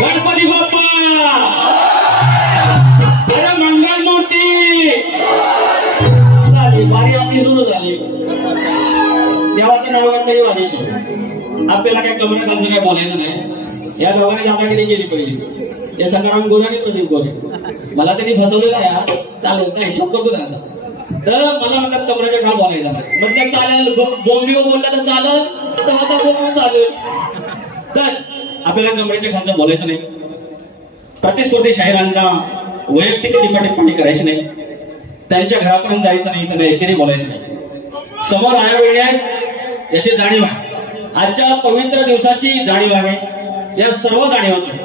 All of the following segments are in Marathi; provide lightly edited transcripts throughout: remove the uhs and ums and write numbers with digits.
गणपती बाप्पा, अरे मंगल मूर्ती झाली, वारी आपली सुरू झाली. देवाचं नाव घेतलं वारी सुरू. आपल्याला काय कमी खालचं काय बोलायचं नाही. या दोघांनी दादागिरी केली पाहिजे. या संग्राम गुन्हाने प्रदीप गोरे मला त्यांनी फसवलेला आहे. चालेल काय हिशोब करतो त्याचा. तर मला म्हणतात कमरेच्या काळ बोलायचा नाही. मतलब चालेल बोंबिओ बोलला तर चालेल, तर आता बोलून चालेल. तर आपल्याला कमरेच्या खालचं बोलायचं नाही. प्रतिस्पर्धी शाहिरांना वैयक्तिक टिप्पणी करायची नाही. त्यांच्या घरापर्यंत जायचं नाही, त्यांना एकेरी बोलायचं नाही. समोर आया वेळी आहेत याची जाणीव आहे. आजच्या पवित्र दिवसाची जाणीव आहे. या सर्व जाणीवातून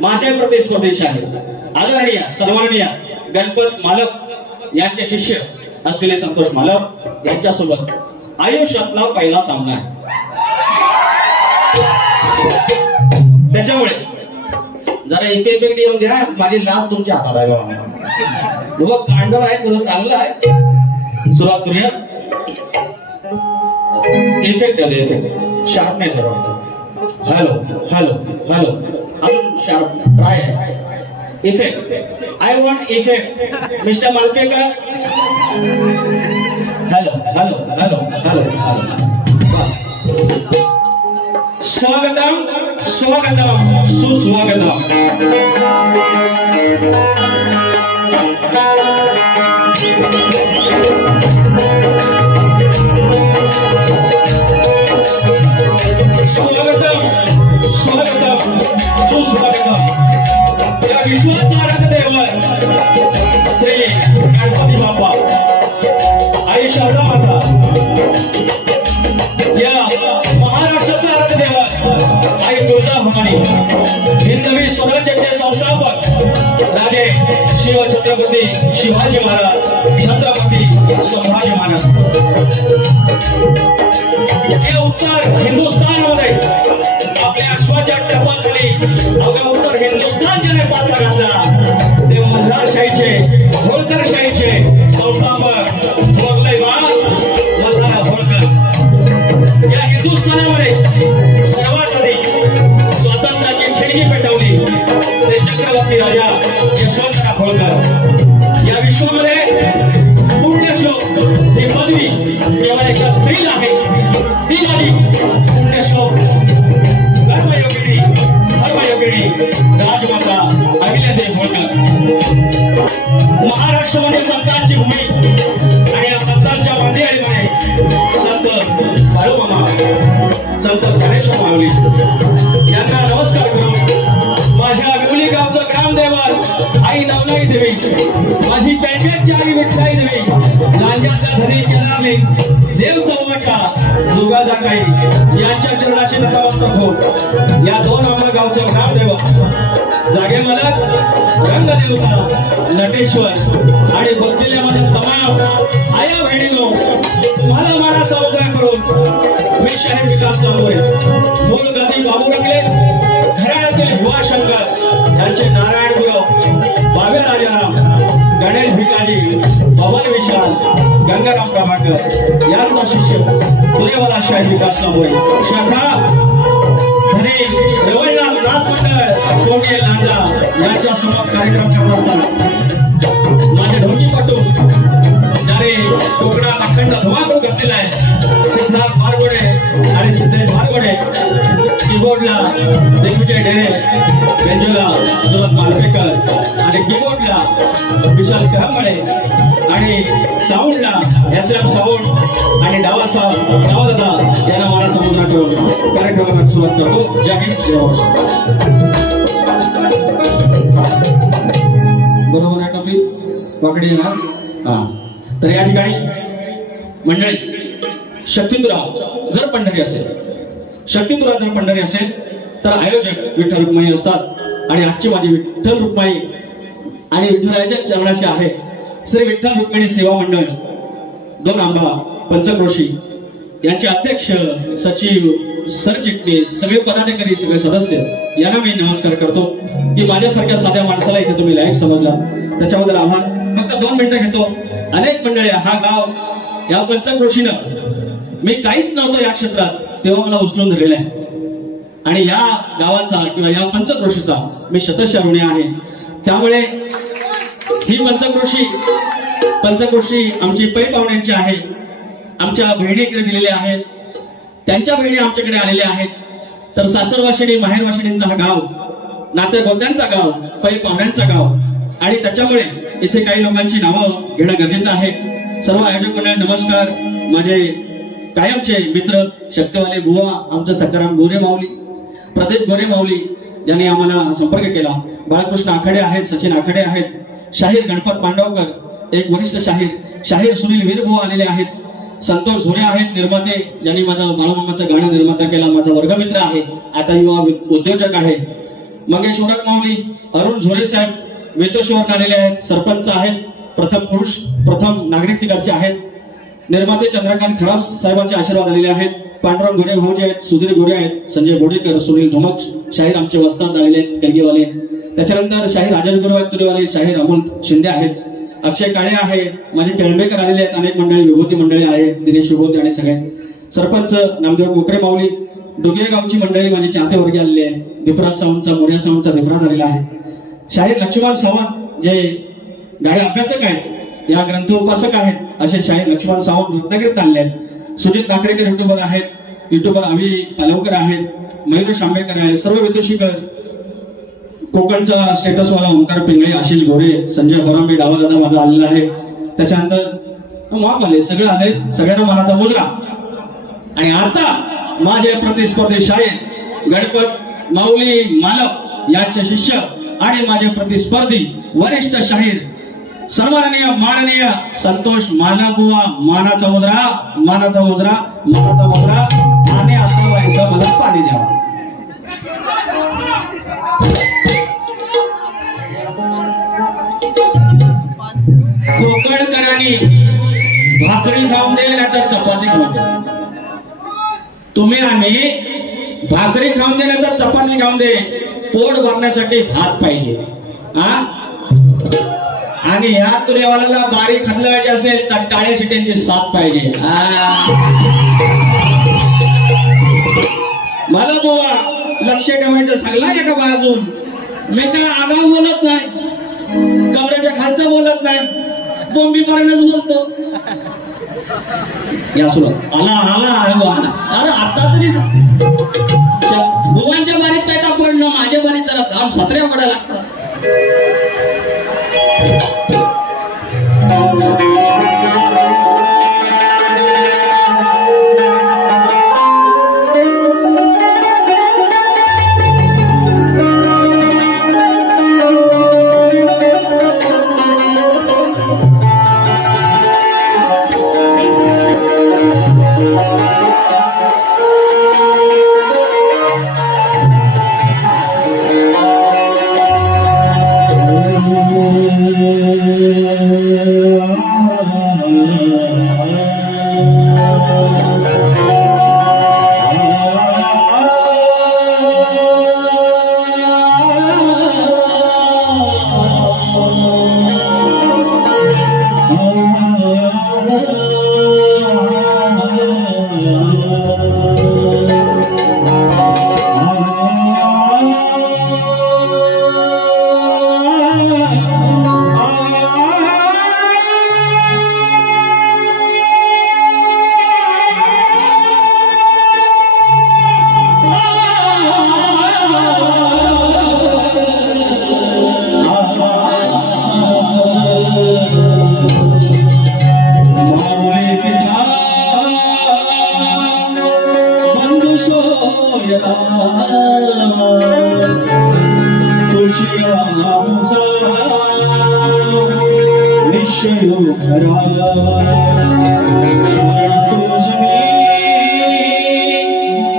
माझे प्रतिस्पर्धी शाहीर आदरणीय सन्माननीय गणपत मालक यांचे शिष्य असलेले संतोष मालक यांच्यासोबत आयुष्यातला पहिला सामना आहे. त्याच्यामुळे जरा एक एक येऊन द्या. माझी लाच तुमच्या हातात आहे बाबा. कांडर आहे तुझं चांगलं आहे. सुरुवात करूया. इफेक्ट आले इफेक्ट शार्पनेस आहे हॅलो हॅलो हॅलो अजून sharp try effect I want effect mister Malpekar hello hello hello hello hello स्वागतम स्वागतम सुस्वागतम स्वागतम स्वागतम सुस्वागतम या विश्वाचा रथदेवर श्री गणपती बाप्पा आई शारदा माता या महाराष्ट्राचा रथदेवर आई तुळजा भवानी हिंदवी स्वराज्याचे संस्थापक राजे शिव छत्रपती शिवाजी महाराज छत्रपती संभाजी महाराज या उत्तर हिंदुस्थानमध्ये आपल्या अश्वाच्या टपाखाली अवघ्या उत्तर हिंदुस्थान ज्याने पात्र घातला ते मल्हारशाहीचे होळकरशाहीचे संस्थापक थोरले बा मल्हार होळकर या हिंदुस्थानामध्ये सर्वात आधी स्वातंत्र्याची खिडकी पेटवली ते चक्रवर्ती राजा यशवंतराव होळकर या विश्वामध्ये पुण्यश्लोक ही पदवी केवळ एका स्त्रीला आहे ती झाली पुण्यश्लोक धर्मयोगिनी राजमाता अहिल्यादेवी होळकर महाराष्ट्र म्हणजे संतांची भूमी आणि या संतांच्या बांधियाळीमध्ये संत बाळूमामा संत ज्ञानेश्वर माऊली यांना नमस्कार करून माझ्या विमुली गावचं ग्रामदेवत आई नवलाई देवी माझी कॅन्डेटची आई विठ्ठलाई देवी लांजाचा धनी केला मी देव चौमटा जुगा जाकाई यांच्या चरणाशी नतमस्तक होत या दोन आम्हाला गावचं ग्रामदेवत जागे मलक रंगदेवता नटेश्वर आणि बसलेल्या माझ्या तमाम आया बहिणीनो तुम्हाला मला चौकड्या करून मी शाहीर विकास नामोरे मूळ गादी बाबू रंगले घराण्यातील युवा शंकर यांचे नारायण गुरव बाव्या राजाराम गणेश भिकाजी पवन विशाल गंगाराम प्रभाकर यांचा शिष्य तुरेवाला शाहीर विकास नामोरे शाखा धनी रवळनाथ नाथ मंडळ कोंडे लांजा यांच्या समोर कार्यक्रम करत असताना माझे ढोकीपटू ज्याने कोकणात अखंड धुमाकूळ घातलेला आहे सिद्धार्थ भारगोडे आणि सिद्धेश भारगोडे कीबोर्डला दिग्विजय ढेरे बेंजूला सुरत मालपेकर आणि कीबोर्डला विशाल करंबळे आणि साऊंडला SM साऊंड आणि डावा दादा यांना मला समुद्रात ठेवून कार्यक्रमाला सुरुवात करतो जय हिंद जय महाराष्ट्र बरोबर आहे टॉपिक पकडी ना हा तर या ठिकाणी मंडळी शक्तितुरा जर पंढरी असेल शक्तितुरा जर पंढरी असेल तर आयोजक विठ्ठल रुक्माई असतात आणि आजची माझी विठ्ठल रुक्माई आणि विठ्ठलाच्या चरणाशी आहे श्री विठ्ठल रुक्मिणी सेवा मंडळ दोन आंबा पंचक्रोशी यांचे अध्यक्ष सचिव सरचिटणीस सगळे पदाधिकारी सगळे सदस्य यांना मी नमस्कार करतो की माझ्यासारख्या साध्या माणसाला इथे तुम्ही लायक समजला त्याच्याबद्दल आभार फक्त 2 मिनिटं घेतो अनेक मंडळी हा गाव या पंचक्रोशीनं मी काहीच नव्हतं या क्षेत्रात तेव्हा मला उचलून धरलेलं आहे आणि या गावाचा किंवा या पंचक्रोशीचा मी शतशः ऋणी आहे त्यामुळे ही पंचक्रोशी आमची पै पाहुण्यांची आहे आमच्या बहिणीकडे दिलेल्या आहेत त्यांच्या बहिणी आमच्याकडे आलेल्या आहेत तर सासरवाशिणी माहेरवाशिणींचा हा गाव नाते गोत्यांचा गाव पै पाहुण्यांचा गाव आणि त्याच्यामुळे इथे काही लोकांची नावं घेणं गरजेचं आहे सर्व आयोजक मंडळ नमस्कार माझे कायमचे मित्र शक्तिवाले बुवा आमचं सकाराम गोरे माऊली प्रदीप गोरे माऊली यांनी आम्हाला संपर्क केला बाळकृष्ण आखाडे आहेत सचिन आखाडे आहेत शाहीर गणपत पांडवकर एक वरिष्ठ शाहीर सुनील वीरबुवा आलेले आहेत संतोष झोरे आहेत निर्माते ज्यांनी माझा बाळूमामाचं गाणं निर्माता केला माझा वर्गमित्र आहे आता युवा उद्योजक आहे मंगेश उरक माऊली अरुण झोरे साहेब वेतोश्वर आलेले आहेत सरपंच आहेत प्रथम पुरुष प्रथम नागरिक तिकडचे आहेत निर्माते चंद्रकांत खराब साहेबांचे आशीर्वाद आलेले आहेत पांडुरंग गोरे भाऊजी आहेत सुधीर गोरे आहेत संजय बोडेकर सुनील धुमक शाहीर आमचे वस्ताद आलेले आहेत करगेवाले त्याच्यानंतर शाहीर राजेश गुरु आहेत तुरेवाले शाहीर अमोल शिंदे आहेत अक्षय काळे आहे माझे केळंबेकर आलेले आहेत अनेक मंडळी विभूती मंडळी आहेत दिनेश विभूती आणि सगळे सरपंच नामदेव कोकरे माऊली, डोगे गावची मंडळी माझे चाहते वर्गी आलेले आहे. दीपराज सावंतचा, मोर्या सावंतचा दीपरा झालेला आहे. शाहीर लक्ष्मण सावंत जे गाडे अभ्यासक आहेत, या ग्रंथ उपासक आहेत, असे शाहीर लक्ष्मण सावंत रत्नागिरीत आणले आहेत. सुजित नाकरेकर युट्यूबर आहेत, युट्यूबर अवी पालवकर आहेत, मयूर शांबेकर आहेत, सर्व विदुषीकर, कोकणचा स्टेटसवाला ओंकार पिंगळे, आशिष गोरे, संजय होरांबे, डावादादा माझा आलेला आहे. त्याच्यानंतर माप आले, सगळे आले, सगळ्यांना मानाचा मुजरा. आणि आता माझे प्रतिस्पर्धी शाहीर गणपत माऊली मालक यांचे शिष्य आणि माझे प्रतिस्पर्धी वरिष्ठ शाहीर सन्माननीय माननीय संतोष मानबुवा, मानाचा मुजरा, मानाचा मुजरा, मानाचा मुजरा. आणि आता व्हायचं मला पाणी द्यावं. कोकणकरांनी भाकरी खाऊन दे नाही तर चपाती खाऊन दे. तुम्ही आम्ही भाकरी खाऊन दे नाही तर चपाती खाऊन दे, पोट भरण्यासाठी भात पाहिजे. हा, आणि या तुरेवाल्याला बारीक खाल्लं असेल तर टाळे शिट्यांची साथ पाहिजे. मला बुवा लक्ष ठेवायचं, सगळा एका बाजून. मी काय आगाऊ बोलत नाही, कमरेच्या खालचं बोलत नाही, बोंबीपर्यंत बोलतो. या सुरुवात आला आला आला. अरे आता तरी बुवांच्या बारीत काय पडलं, माझ्या बारीत जरा काम सत्र्या पडायला लागतात.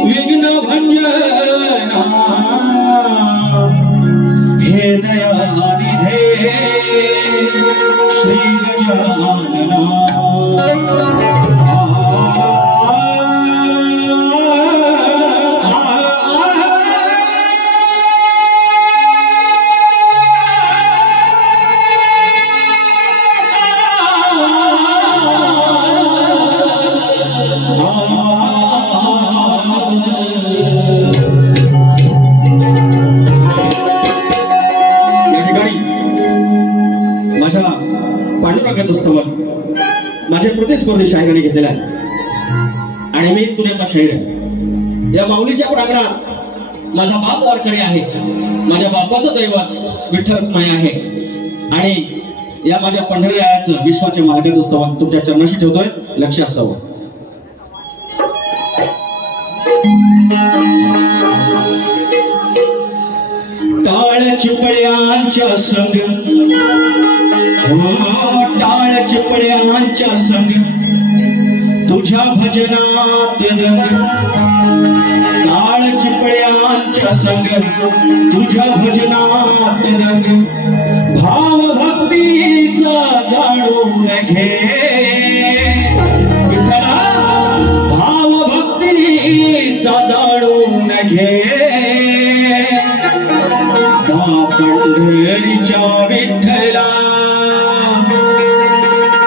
विघ्न भंजना हे दयानिधे श्री गजानना. माझे प्रतिस्पर्धी शाहिराने घेतलेला आहे आणि मी तुझ्याचा शाहीर आहे. या माऊलीच्या प्रांगणात माझा बाप वारकरी आहे, माझ्या बापाचं दैवत विठ्ठल रखुमाई आहे. आणि या माझ्या पंढरीरायाचं विश्वाचे मार्गाचं स्तवन तुमच्या चरणाशी ठेवतोय, लक्ष असावं. टाळ चिपळ्यांच्या संग, टाळ चिपळ्यांच्या संग तुझ्या भजनात दंग. टाळ चिपळ्यांच्या संग तुझ्या भजनात दंग. भाव भक्तीचा जाणून घे विठ्ठला, भाव भक्तीचा जाणून घे. पंढरीच्या विठ्ठला,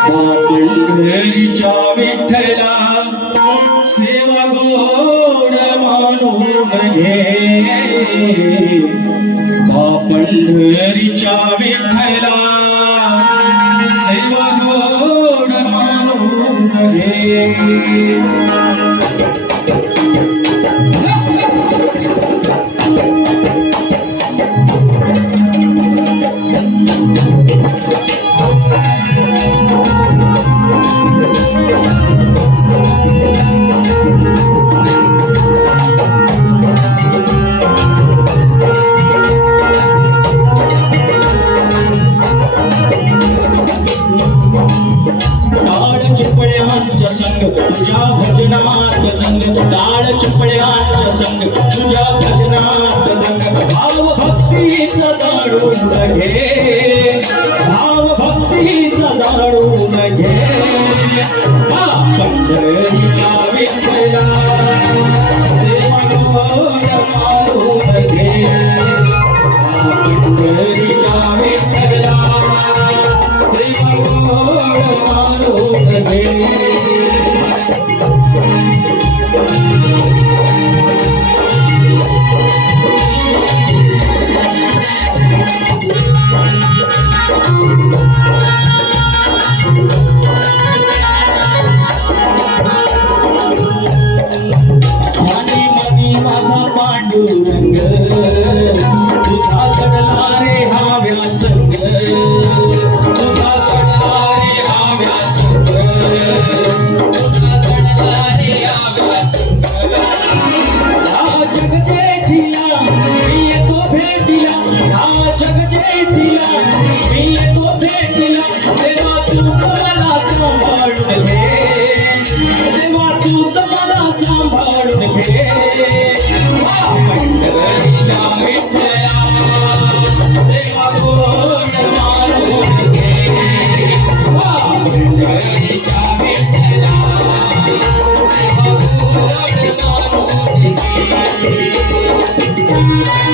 पंढरीच्या विठ्ठला सेवा गोड मानून घे पंढरीच्या विठ्ठला सेवा गोड मानून घे चिपळ्यांच्या संग तुझ्या भजनात दंग टाळ चिपळ्यांच्या संग तुझ्या भजनात दंग भाव भक्तीचा जाणून घे भाव भक्तीचा जाणून घे पंढरीच्या विठ्ठला सेवा गोड मानून घे पंढरीच्या विठ्ठला सेवा गोड मानून घे पांडुरंग तुझा चढला रे हा व्यासंग तुझा चढला रे हा व्यासंग तुझा चढला रे हा व्यासंग हा जग जेठीला मी येतो भेटीला हा जग जेठीला मी येतो भेटीला देवा तूच मला सांभाळून घे देवा तूच मला सांभाळून घे पंढरीच्या विठ्ठला सेवा गोड मानून घे पंढरीच्या विठ्ठला सेवा गोड मानून घे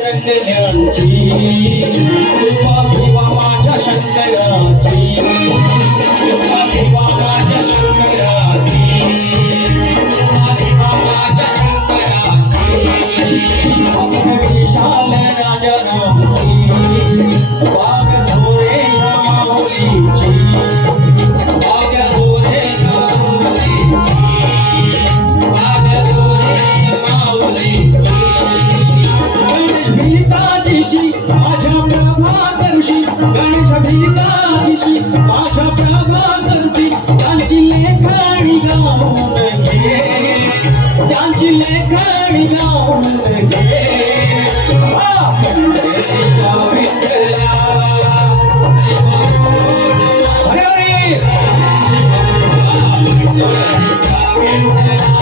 रंगल्यांची तुझा ठेवा माझ्या शंकराची तुझा ठेवा माझ्या शंकराची तुझा ठेवा माझ्या शंकराची आपण विशाल राजा रामची बाग झोरे या माऊलीची बाग झोरे या माऊलीची बाग झोरे या माऊलीची भीतादिशी माझ्या प्रभाकर्षी गणेश भीतादिशी माझ्या प्रभाकर्षी त्यांची लेखणी गाऊन घे त्यांची लेखणी गाऊन घे पंढरीच्या विठ्ठला हरे हरे पंढरीच्या विठ्ठला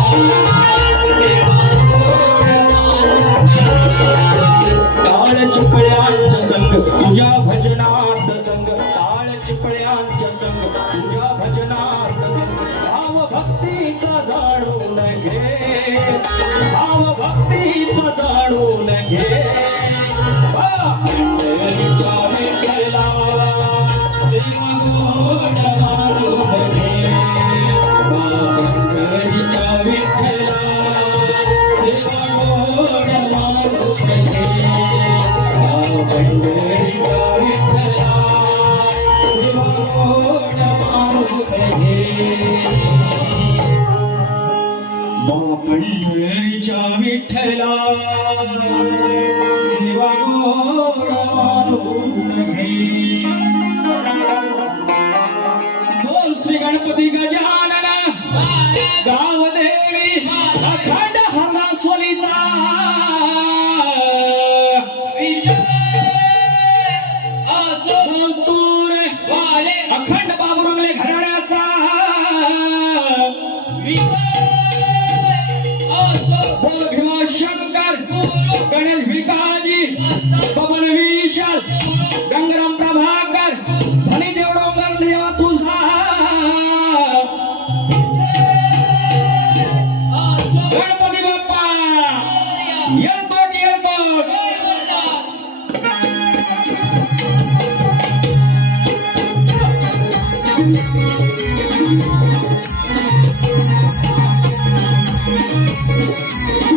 टाळ चिपळ्यांच्या संग तुझ्या भजनात दंग टाळ चिपळ्यांच्या संग तुझ्या भजनात दंग भाव भक्तीचा जाणून घे भाव भक्तीचा जाणून घे पंढरीच्या विठ्ठला सेवा गोड मानून घे पंढरीच्या विठ्ठला सेवा गोड मानून घे पंढरीच्या विठ्ठला सेवा गोड मानून घे पंढरीच्या विठ्ठला सेवा गोड मानून घे बोल श्री गणपती गजानन गावदेवी अखंड हरणास्वलीचा अखंड बाबुरंगले घराण्याचा भीमाशंकर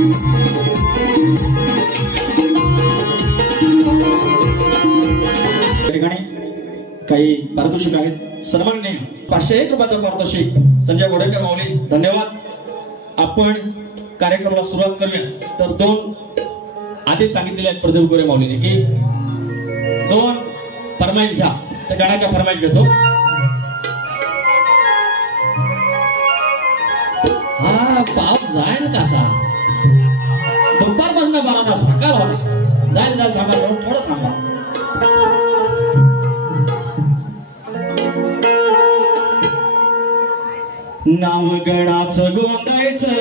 या ठिकाणी काही पारितोषिक आहेत. सन्माननीय 501 रुपयाचा पारितोषिक संजय गोडेकर माऊली, धन्यवाद. आपण कार्यक्रमाला सुरुवात करूया. तर 2 आदेश सांगितलेले आहेत प्रदीप गोरे माऊलीने की 2 फरमाईश घ्या. त्या गाण्याच्या फरमाईश घेतो. हा पाऊस जाईल कसा, दुपारपासून 12 तास सकाळ होते. जाईल थांबा, थोडं थांबा. नाव गणाचं गोंदायचं,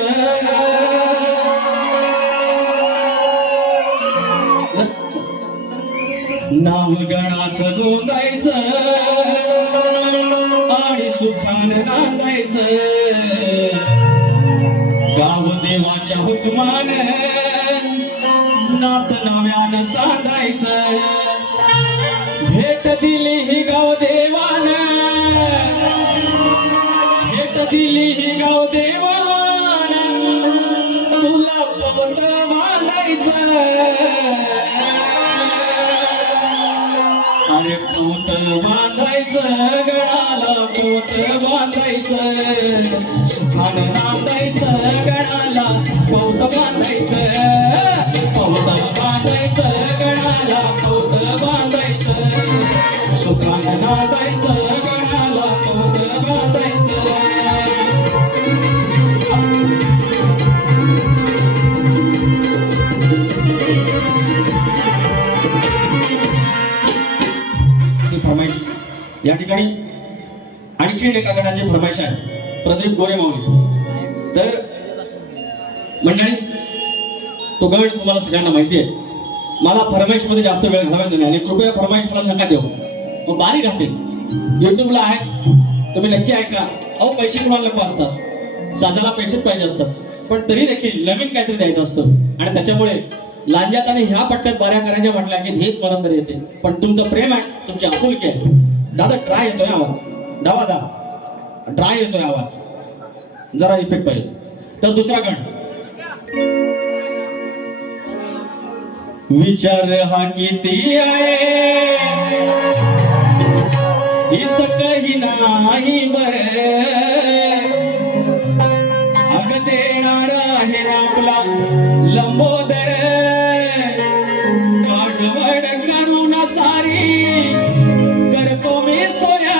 नाव गणाचं गोंदायचं आणि सुखानं नांदायचं. गाव देवाच्या हुकमान नात नव्यानं सांधायचं. भेट दिली ही गाव देवान, भेट दिली ही गाव देवान, तुला पवत बांधायचं. अरे पवत बांधायचं, गडाला पवत बांधायचं. सुखानं नांदायचं, गडाला पवत बांधायचं. पवत बांधायचं, गडाला पवत बांधायचं. सुखानं नांदायचं, गडाला पवत बांधायचं. फरमाईश या ठिकाणी आणखी एका गणाची फरमाईश आहे, प्रदीप गोरे माऊली. तर मंडळी, तो गण तुम्हाला सगळ्यांना माहिती आहे. मला फरमाईश मध्ये जास्त वेळ घालवायचा नाही आणि कृपया फरमाईश मला नका देऊ, मग बारी राहते. युट्यूबला आहे, तुम्ही नक्की ऐका. अहो पैसे कोणाला नको असतात, साधाला पैसेच पाहिजे असतात, पण तरी देखील नवीन काहीतरी द्यायचं असतं. आणि त्याच्यामुळे लांजात आणि ह्या पट्ट्यात बाऱ्या करायच्या म्हटल्या की हेच मरण येते. पण तुमचं प्रेम आहे, तुमची आपुलकी आहे. दादा ट्राय येतोय आवाज, डावा दा ट्राय येतोय आवाज, जरा इफेक्ट पाहिजे. तर दुसरा गण, विचार हा किती आहे इतकही नाही बरे, अग देणार आहे आपला लंबोदर. काढवड करून सारी करतो मी सोया,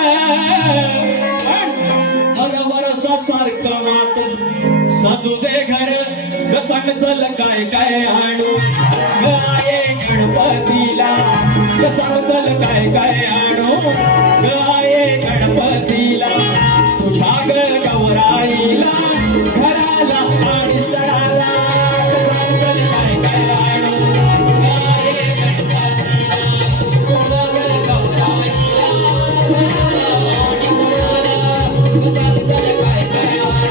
हरवरसा सारखं मात सजू दे घर. ग सांग चल काय काय आणू गाये गणपतीला, ग सांग चल काय काय आणू गाये गणपतीला. तुझ्या ग गौराईला घराला आणि सणाला, ग सांग चल काय काय आणू गाये गणपतीला. तुझ्या ग गौराईला घराला आणि सणाला, ग सांग चल काय काय आणू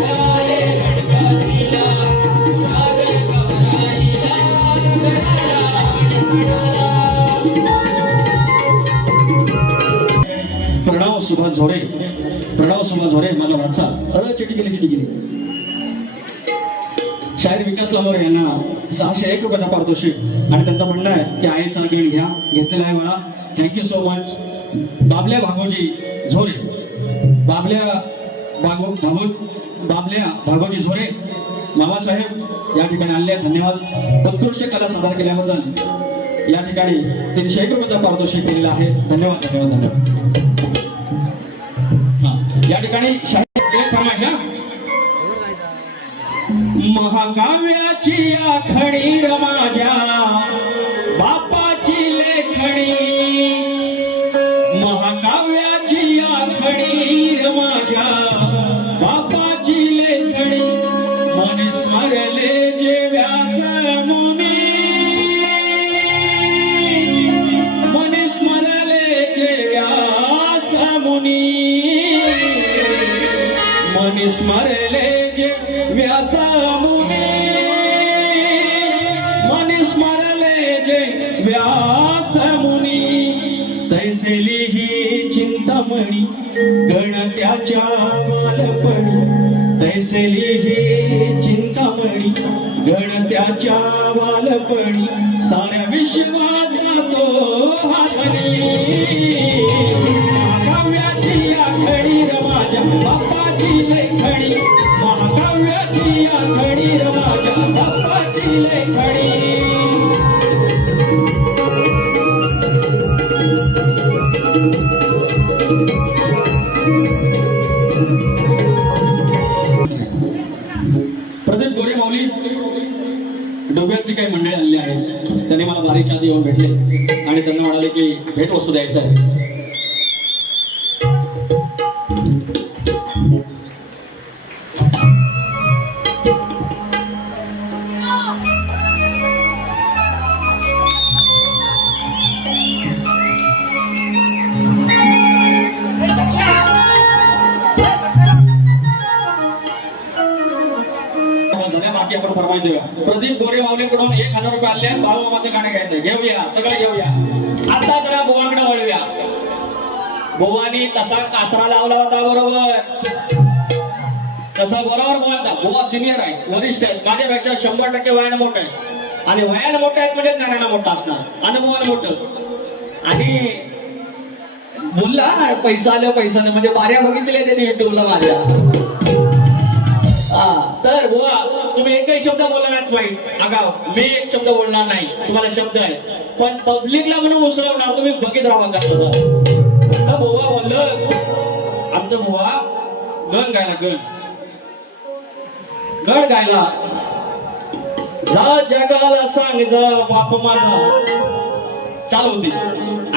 गाये गणपतीला. तुझ्या ग गौराईला घराला आणि सणाला. प्रणव सुभाष झोरे, प्रणव सुभाष झोरे माझा वाचा. अरे चिठी गेली, चिठी गेली. शाहीर विकास लालोरे यांना 601 रुपयाचा पारितोषिक आणि त्यांचं म्हणणं आहे की आईचा गेण घ्या, घेतलेला आहे मला. Thank you so much. Babalya Bhagoji Zore, Babalya Bhagoji Zore Mamasaheb या ठिकाणी आले, धन्यवाद. उत्कृष्ट कला सादर केल्याबद्दल या ठिकाणी 301 रुपयाचा पारितोषिक दिलेला आहे. धन्यवाद, धन्यवाद, धन्यवाद. या ठिकाणी महाकाव्याची आखणी र माझ्या बापाची लेखणी, महाकाव्याची आखणी र माझ्या बापाची लेखणी. मन स्मरले जे व्यास मुनी, मन स्मरले जे व्यास मुनी, मन स्मरले जे व्यास मुनी, मन स्मरले जे व्यास मुनी. तैसे लिही चिंतामणी गणत्याच्या मालपणी, तैसे लिही चिंता चिंतामणी गणत्याच्या बालपणी साऱ्या विश्वाचा तो हातणी महाकाव्याची आखणी र माझ्या बाप्पाची लेखणी महाकाव्याची आखणी र माझ्या बाप्पाची लेखणी प्रदीप गोरे माऊली डोंबिवलीतली काही मंडळी आलेली आहेत. त्यांनी मला बारीकच्या आधी येऊन भेटले आणि त्यांना म्हणाले की भेट वस्तू द्यायचं आहे. बाकी आपण फरमाईश देऊया. प्रदीप गोरे माऊलीकडून 1000 रुपये आले आहेत. बाळूमामाचं गाणं घ्यायचं. घेऊया, सगळं घेऊया. आता जरा बोवाकडे वळूया. बोवानी तसा कासरा लावला होता बरोबर, तसा बरोबर बोवाचा. बोवा सिनियर आहे, वरिष्ठ आहेत, माझ्यापेक्षा 100% वयानं मोठं आहे. आणि वयानं मोठं आहेत म्हणजे ज्ञानानं मोठा असणार, अनुभवानं मोठं. आणि बोलला पैसा आलं पैसानं म्हणजे बाऱ्या बघितले त्यांनी युट्यूबला माझ्या. तर बुवा तुम्ही एकही शब्द बोलला नाहीत पाहिजे. अगाव मी एक शब्द बोलणार नाही, तुम्हाला शब्द आहे पण पब्लिकला म्हणून उसळवणार. तुम्ही बघित राहा का बुवा बोललं. आमचं बुवा गण गायला, गण गायला. जा जगाला सांग जा बाप माझा चालू होती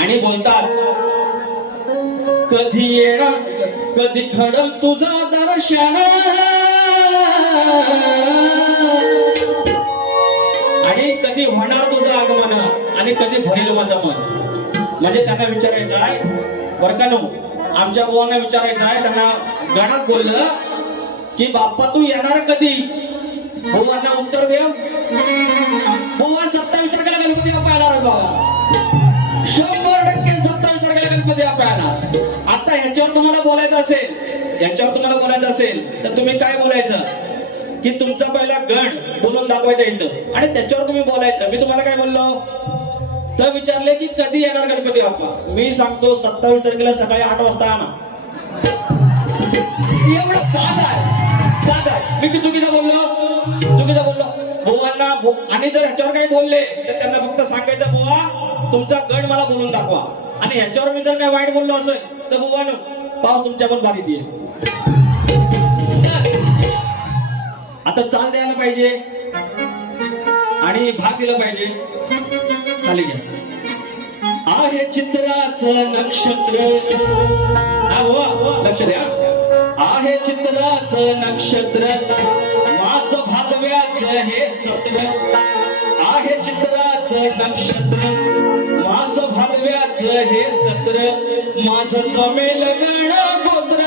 आणि बोलतात कधी येणार कधी खडल तुझा दर्शन आणि कधी होणार तुझं आगमन आणि कधी भरेल माझं मन. म्हणजे त्यांना विचारायचं आहे बरं का नो, आमच्या बुवांना विचारायचं आहे. त्यांना गणात बोललं की बाप्पा तू येणार कधी. बुवांना उत्तर देव बुवा 27 तारखेला गणपती बाप्पा येणार बाबा. 100% 27 तारखेला गणपती बाप्पा येणार. आता ह्याच्यावर तुम्हाला बोलायचं असेल तर तुम्ही काय बोलायचं की तुमचा पहिला गण बोलून दाखवायचा इथं आणि त्याच्यावर तुम्ही बोलायचं. मी तुम्हाला काय बोललो तर विचारले की कधी येणार गणपती बाप्पा. मी सांगतो 27 तारखेला सकाळी 8 वाजता आणा. एवढं साधं आहे. मी चुकीचं बोललो बुवांना. आणि जर ह्याच्यावर काही बोलले तर त्यांना फक्त सांगायचं बुवा तुमचा गण मला बोलून दाखवा. आणि ह्याच्यावर मी जर काही वाईट बोललो असेल तर बुवानो पाऊस तुमच्या पण बारीत येईल. आता चाल द्यायला पाहिजे आणि भाग दिला पाहिजे. खाली घ्या. आहे चित्राचं नक्षत्र. लक्ष द्या. आहे चित्राचं नक्षत्र मास भादव्याचं हे सत्र. आहे चित्राचं नक्षत्र मास भादव्याचं हे सत्र. माझं जमेल गण गोत्र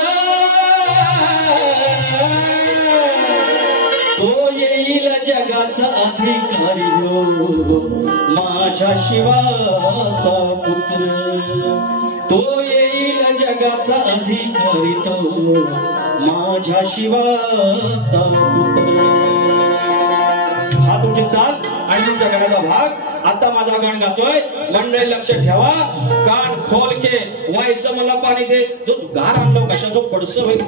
तो येईल जगाचा अधिकारी हो माझ्या शिवाचा पुत्र. तो येईल जगाचा अधिकारी तो माझ्या शिवाचा पुत्र. हा तुमची चाल आणि तुमच्या गणाचा भाग. आता माझा गण गातोय. मंडळी लक्ष ठेवा, कान खोल के. वायस मला पाणी दे. जो गार आणलो कशा जो पडस होईल.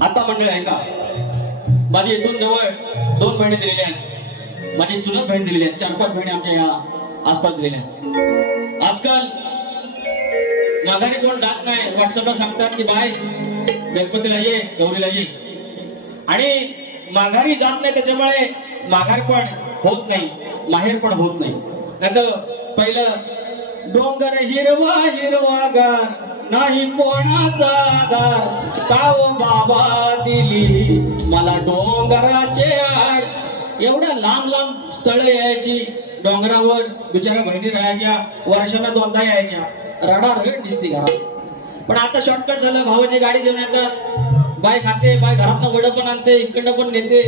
आता मंडळी ऐका, माझी इथून जवळ 2 बहिणी दिलेल्या आहेत. माझी चुलत बहीण दिलेली आहेत. 4-5 बहिणी आमच्या या आसपास दिलेल्या आहेत. आजकाल माघारी कोण जात नाही. व्हॉट्सअपला सांगतात की बाय गणपतीला ये, गौरीला ये. आणि माघारी जात नाही त्याच्यामुळे माघार पण होत नाही, माहेर पण होत नाही. नाहीतर पहिलं डोंगर हिरवा हिरवागार नाही कोणाचा आधार. काव बाबा दिली मला डोंगराचे आड. एवढ्या लांब लांब स्थळ यायची, डोंगरावर बिचारा बहिणी राहायच्या, वर्षाला 2दा यायच्या, रडारड दिसती घरात. पण आता शॉर्टकट झालं, भावाची गाडी घेऊन येतात, बाय खाते, बाय घरातनं वडं पण आणते, इकडनं पण नेते.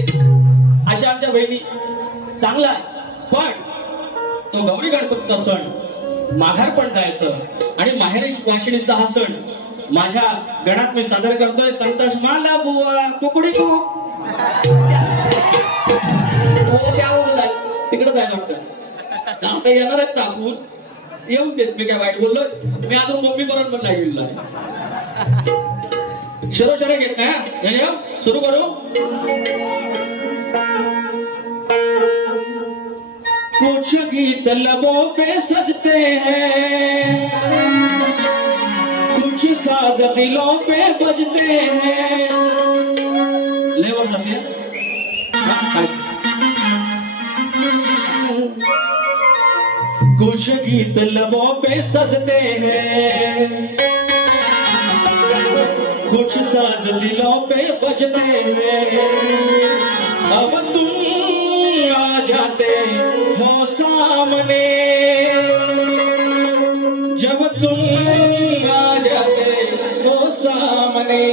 अशा आमच्या बहिणी चांगला आहे. पण तो गौरी गणपतीचा सण माघार पण जायचं आणि माहेरी वाशिणीचा हा सण माझ्या गणात मी सादर करतोय. संतोष माला बुवा कुकडी कू तिकडे जायला लागतं. आता येणार आहेत टाकून येऊन देत. मी काय वाईट बोललोय? मी अजून मम्मी बरोबर पण लागलेला शरो घेत नाही. सुरू करू. कुछ गीत लबों पे सजते हैं, कुछ साज दिलों पे बजते हैं. लेवर जाते हैं. कुछ गीत लबों पे सजते हैं, कुछ साज दिलों पे बजते हैं. अब तुम आ जाते हो सामने, जब तुम आ जाते हो सामने.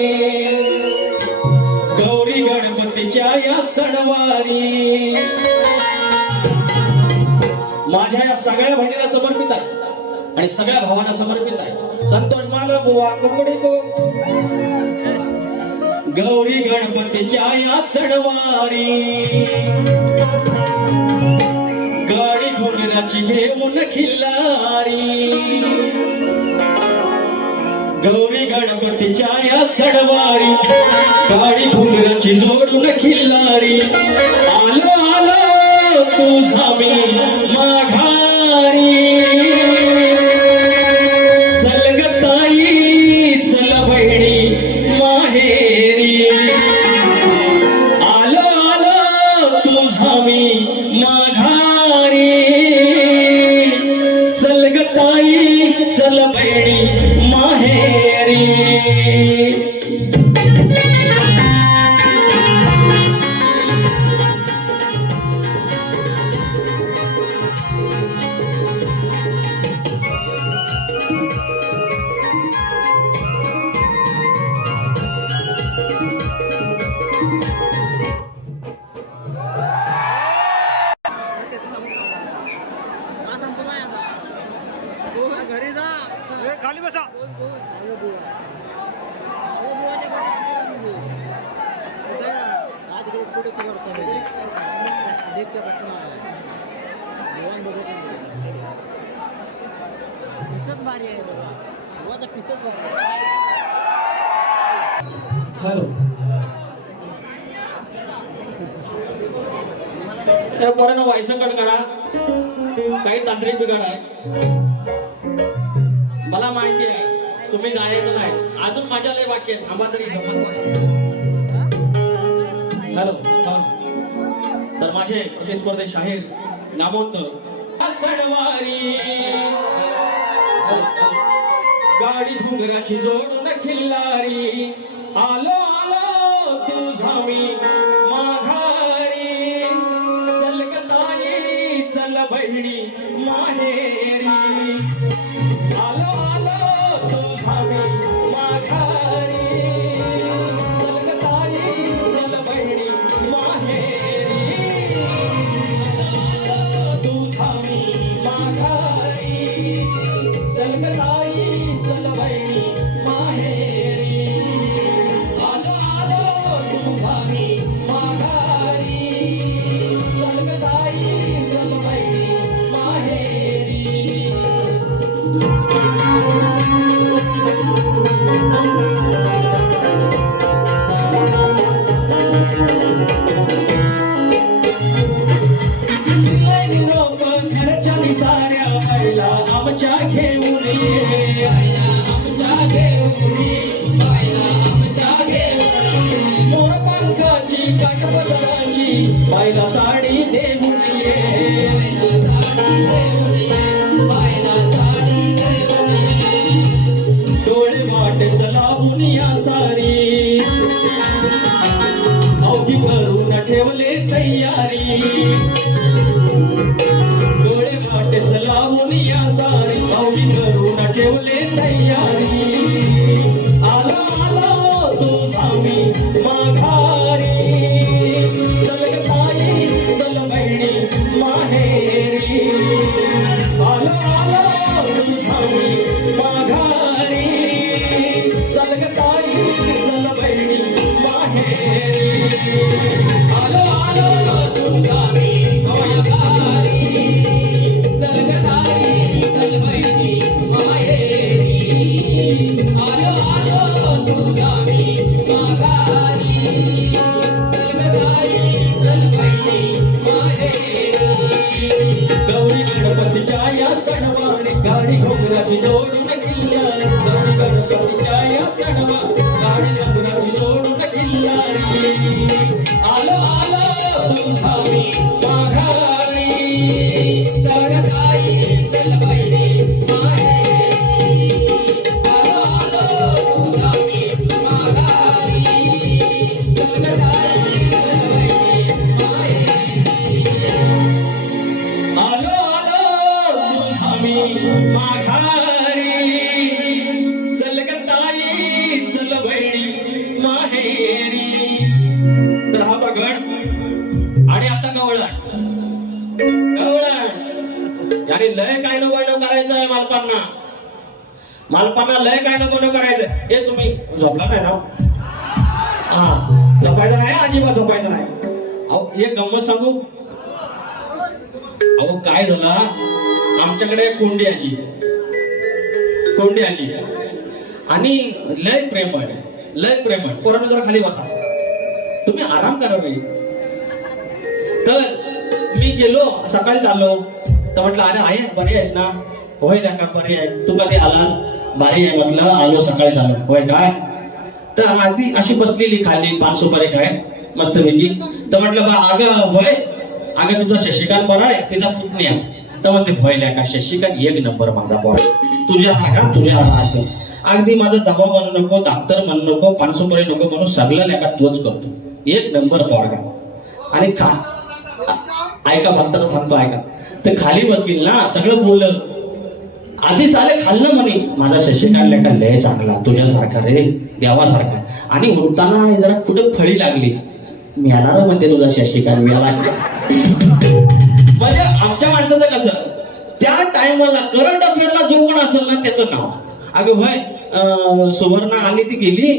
गौरी गणपतीच्या या सणवारी माझ्या या सगळ्या बहिणीला समर्पित आहे आणि सगळ्या भावांना समर्पित आहे. संतोष माला बुवा कुकडी को. गौरी गणपतीच्या या सणवारी गाडी घोंगराची घेऊन खिल्लारी. गौरी गणपतीच्या या सणवारी गाडी घोंगराची जोडून खिल्लारी. आलो आलो तुझा मी माघारी. चल ग ताई चल बहिणी माहेरी. आलो आलो तुझा मी माघारी. चल ग ताई चल बहिणी माहेरी. खाली बसा. हॅलो. त्या पोरानं व्हायचं कट करा. काही तांत्रिक बिघाड आहे. मला माहिती आहे तुम्ही जायचं नाही. अजून माझ्या लय वाक्य थांबा तरी. हॅलो. तर माझे प्रतिस्पर्धी शाहीर नामवंत सणवारी गाडी घुंगराची जोडून खिल्लारी. आलो आलो तुझा मी माघारी. चल ग ताई चल बहिणी माहेरी. आलो आलो तुझा मी माघारी. चल ग ताई चल बहिणी माहेरी. तुझा मी माघारी. चल ग ताई चल बहिणी माहेरी. आलो आलो तुझा मी माघारी. चल ग ताई चल बहिणी माहेरी. निरोप घरच्या साऱ्या महिला आमच्या घेऊन ये. मोरपंखाची काठपदराची बायला साडी देऊन ये. डोळे माट सलावून या सारी अवघी करून ठेवले तयारी. गणपतीच्या या सणवारी गाडी घोगराची जोडून किल्लारी गाडी गणपतीच्या या सणवारी गाडी घोगराची सोडून किल्लारी आलो आलो तुझावी माघारी सरताई चल बैरी माहेरी आलो आलो तुझावी माघारी सरताई चल बैरी माहेरी आलो आलो तुझावी माघारी चल ग ताई चल बहिणी माहेरी. तर हा होता गण आणि आता गवळण. गवळण याने लय काय नको करायचं आहे मालपांना. मालपांना लय काय नको करायचं. हे तुम्ही झोपला नाही ना? हा झोपायचं नाही, अजिबात झोपायचं नाही. अहो एक गंमत सांगू. अहो काय झालं, आमच्याकडे कोंडी आजी आणि लय प्रेमळ पोरांनो जरा खाली बसा, तुम्ही आराम करा रे. तर मी गेलो सकाळी चाललो तर म्हटलं अरे आहे बरी आहेस ना? होय का बरी आहे. तू कधी आलास? बारी आहे म्हटलं. आलो सकाळी चाललो. होय काय? तर आधी अशी बसलेली खाली पाच सुपारी खाय मस्त पैकी. तर म्हटलं बा अगं होय अगं तुझा शशिकांत बरा आहे, तिचा पुतण्या. तर म्हणते व्हायला का शशिकांत एक नंबर माझा पोर, तुझ्या असं अगदी माझा दबाव म्हणू नको, डॉक्टर म्हणू नको, पानसुपारी नको म्हणून सगळं लेखा तोच करतो. एक नंबर पोरगा. आणि ऐका भक्ताचं सांगतो ऐका. तर खाली बसतील ना सगळं बोललं. आधी साले खाल्लं म्हणे माझा शशिकांत लेखा लय चांगला, तुझ्यासारखा रे देवासारखा. आणि उठताना जरा कुठं फळी लागली. मी येणार म्हणते तुझा शशिकांत मिळाला. म्हणजे आमच्या माणसाचं कसं त्या टायमाला करंट अफेअरला जो कोण असेल ना त्याचं नाव. अगं होय सुवर्णा आली ती गेली,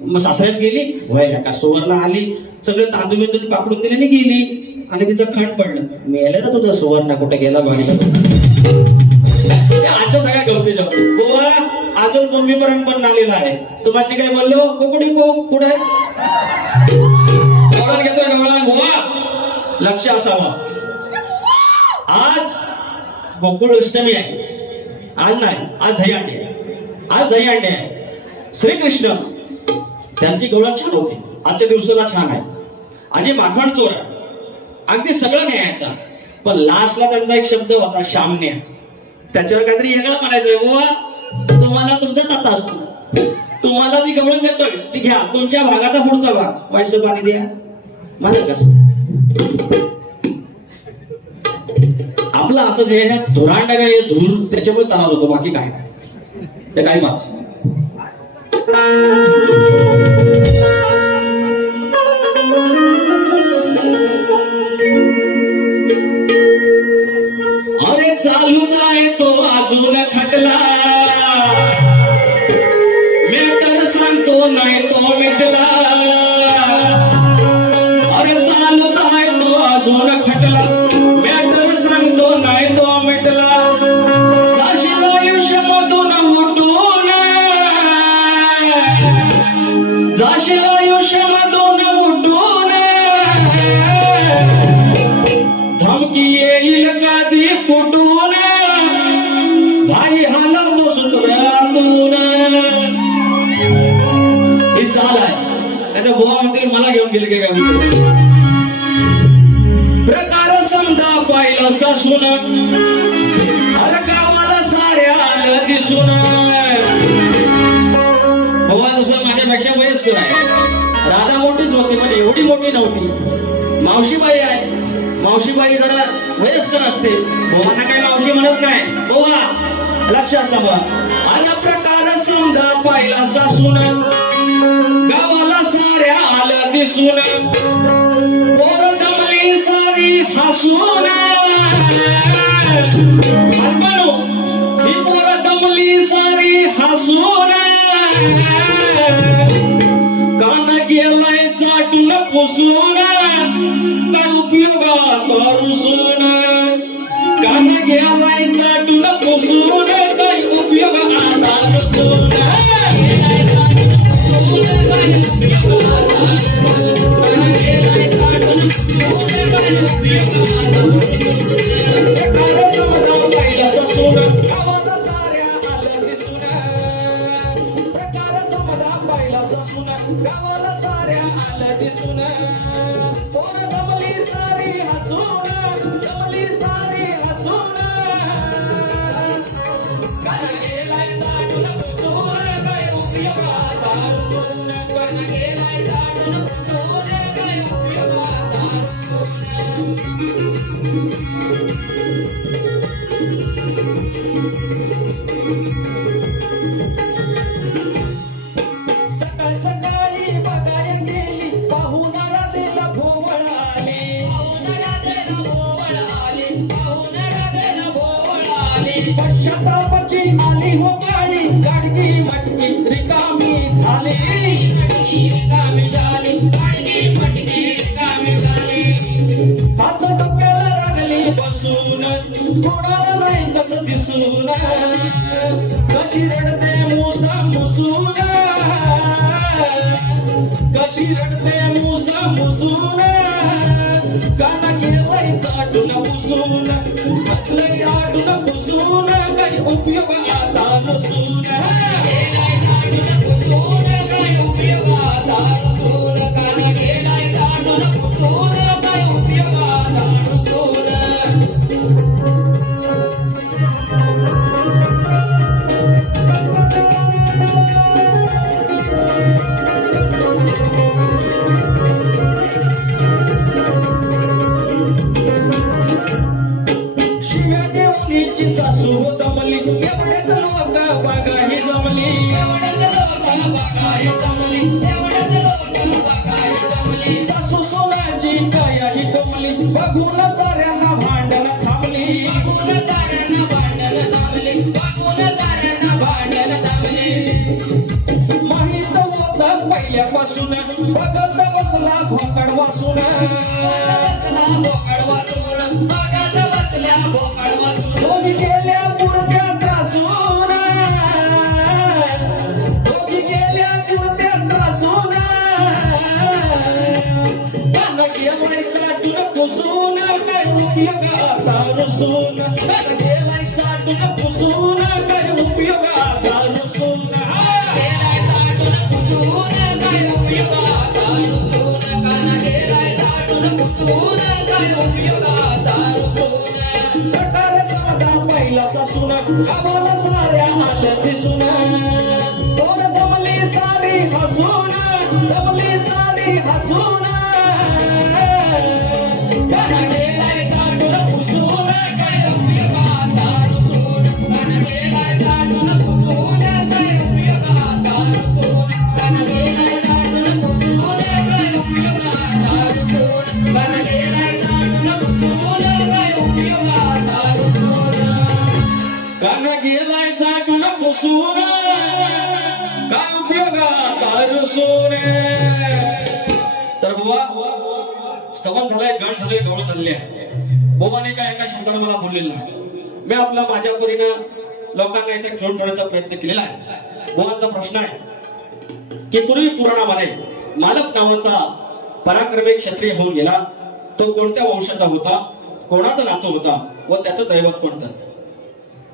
मग सासऱ्याच गेली. होय का सुवर्णा आली, सगळे तांदूळ बिंदूळ पाकडून दिले आणि गेली आणि तिचं खंड पडलं. मेलं ना तुझं सुवर्णा कुठे गेला बघितलं. आजच्या सगळ्या गवती जमते. गोवा अजून मम्मीपर्यंत पण आलेला आहे. तुम्हाला काय बोललो कोकडी कुठे गवळण घेतोय गवळण गोवा लक्ष असावं. आज गोकुळ अष्टमी आहे. आज नाही, आज दहीहंडी आहे. श्रीकृष्ण त्यांची गवळण छान होती. आजच्या दिवसाला छान आहे. आजी माखण चोर अगदी सगळं न्यायचा. पण लास्टला त्यांचा एक शब्द होता शामण्या. त्याच्यावर काहीतरी वेगळं म्हणायचंय. बुवा तुम्हाला तुमचा ताता असतो, तुम्हाला ती गवळण देतोय ती घ्या, तुमच्या भागाचा पुढचा भाग व्हायचं पाणी द्या. माझं कसं आपलं असं जे धुरांडा काय धूर त्याच्यामुळे त्रास होतो, बाकी काय ते काही वाच. अरे चालूच आहे तो अजून खटला, मेटर सांगतो नाही तो मिटला. अरे चालूच आहे तो अजून खटला, मेटर सांगतो नाही तो मिटला. जाशील आयुष्यामधून उठून, जाशील आयुष्यामधून उठून, धमकी येईल कधी कुठून, भाई हालतो सूत्रातून. ही चाल आहे. नाही तर बुवा म्हणतील मला घेऊन गेले काय. प्रकार समजा पाहिलं सासून, अरे गावाला साऱ्या आलं दिसून. बाबा दुसरं माझ्यापेक्षा वयस्कर आहे. राधा मोठीच होती पण एवढी मोठी नव्हती. मावशीबाई आहे. मावशीबाई जरा वयस्कर असते. बोवांना काय मावशी म्हणत नाही. बोवा लक्ष असावं. अरे प्रकार समजा पाहिला सासून, गावाला साऱ्या आलं दिसून. पोर दमली सारी हसून, ही पोर दमली सारी हसून. कान गेलाय चाटून पुसून, काय उपयोगात रुसून. कान गेलाय चाटून पुसून, काय उपयोगात रुसून. प्रकार समजा रुसून कण गेलाय झाडून पुसून काय उपयोगाचा सकाळ सकाळी बघायला गेली पाहून राधेला भोवळ आली पश्चातापाची आली हो पाळी गाडगी मटकी रिकामी झाली हात डोक्याला लागली बसून कोणाला नाही कसं दिसून कशी रडते मुसा मुसून कशी रडते मुसा मुसून काना गेलाय चाटून पुसून घातलंय आटून पुसून काही उपयोग आता नसून गेलाय चाटून पुसून काही उपयोग आता नसून काना गेलाय चाटून पुसून काही उपयोग आता नसून शिव्या देवलीची सासू दमली एवढेच लोक बघाही जमली सासू सोनाची कायाही कोमली बघून साऱ्यांना भांडण थांबली माहित होतं पहिल्यापासून बघत बसला भोकड वासून दोघी गेल्या पुरत्या त्रासून दोघी गेल्या पुरत्या त्रासून कान गेलाय चाटून पुसून काय उपयोग आता रुसून कान गेलाय चाटून पुसून काय उपयोग आता रुसून गेलाय चाटून पुसून काय उपयोग आता रुसून कान गेलाय चाटून पुसून काय उपयोग आता रुसून प्रकार साधा पहिला सासून गावाला साऱ्या आल्या दिसून पोर दमली सारी हसून दमली सारी हसून कान गेलाय चाटून पुसून काय उपयोग आता रुसून कान गेलाय चाटून पुसून काय उपयोग आता रुसून कान गेलाय चाटून पुसून काय उपयोग आता रुसून कान गेलाय चाटून पुसून काय उपयोग आता रुसून कान गेलाय चाटून पुसून काय उपयोग आता रुसून तर बुवा स्तवन झालंय गाठ झालंय गवळण झालेली आहे बोवाने काय एका शब्दाने मला बोललेलं आहे मी आपला माझ्या परीनं लोकांना इथे घेऊन ठेवण्याचा प्रयत्न केलेला आहे बोवांचा प्रश्न आहे की पूर्वी पुराणामध्ये मालक नावाचा पराक्रमी क्षत्रिय होऊन गेला तो कोणत्या वंशाचा होता कोणाचं नातं होता व त्याचं दैवत कोणतं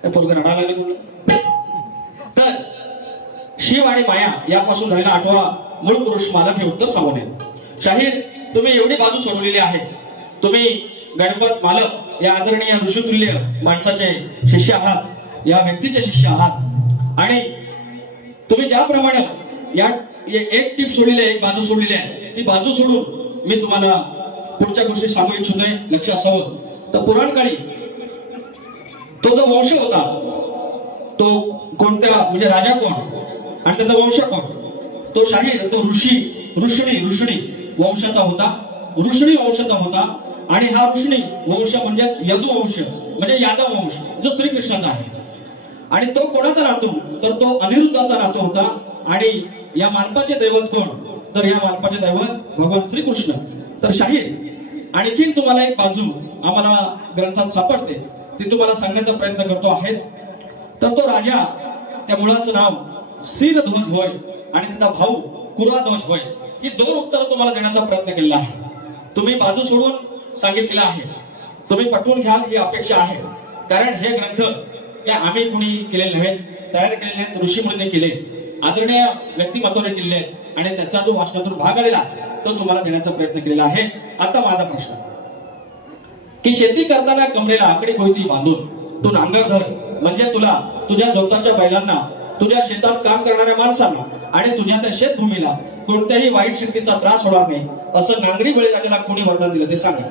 हे पोरगं रडायला लागले म्हणून तर शिव आणि माया यापासून झालेला आठवा मूळ पुरुष मालक हे उत्तर सांगून आहे शाहीर तुम्ही एवढी बाजू सोडवलेली आहे तुम्ही गणपत मालक या आदरणीय ऋषितुल्य माणसाचे शिष्य आहात या व्यक्तीचे शिष्य आहात आणि तुम्ही ज्याप्रमाणे या एक टीप सोडलेली आहे एक बाजू सोडलेली आहे ती बाजू सोडून मी तुम्हाला पुढच्या गोष्टी सांगू इच्छितोय लक्ष असावं तर पुराणकाळी तो जो वंश होता तो कोणत्या म्हणजे राजा कोण आणि त्याचा वंश कोण तो शाहीर तो ऋषणी वंशाचा होता ऋषणी वंशाचा होता आणि हा ऋषणी वंश म्हणजे यदु वंश म्हणजे यादव वंश जो श्रीकृष्णाचा आहे आणि तो कोणाचा नातू तर तो अनिरुद्धाचा नातू होता आणि या मालपाचे दैवत कोण तर या मालपाचे दैवत भगवान श्रीकृष्ण तर शाहीर आणखीन तुम्हाला एक बाजू आम्हाला ग्रंथात सापडते ती तुम्हाला सांगण्याचा प्रयत्न करतो आहे तर तो राजा त्या मुलाचं नाव सीनध्वज होय आणि त्याचा भाऊ कुराध्वज होय ही दोन उत्तरं तुम्हाला देण्याचा प्रयत्न केलेला आहे तुम्ही बाजू सोडून सांगितलेलं आहे तुम्ही पटवून घ्याल ही अपेक्षा आहे कारण हे ग्रंथ या आम्ही कुणी केलेले नव्हे तयार केलेले नाहीत ऋषी मुनींनी केले आदरणीय व्यक्तिमत्वाने केलेले आहेत आणि त्याचा जो वाचनातून भाग आलेला तो तुम्हाला देण्याचा प्रयत्न केलेला आहे आता माझा प्रश्न की शेती करताना कमरेला आकडी गोयती बांधून तू नांगर धर म्हणजे तुला तुझ्या जोताच्या बैलांना तुझ्या शेतात काम करणाऱ्या माणसांना आणि तुझ्या त्या शेतभूमीला कोणत्याही वाईट शक्तीचा त्रास होणार नाही असं नांगरी बळीराजाला कोणी वरदान दिलं ते सांगा.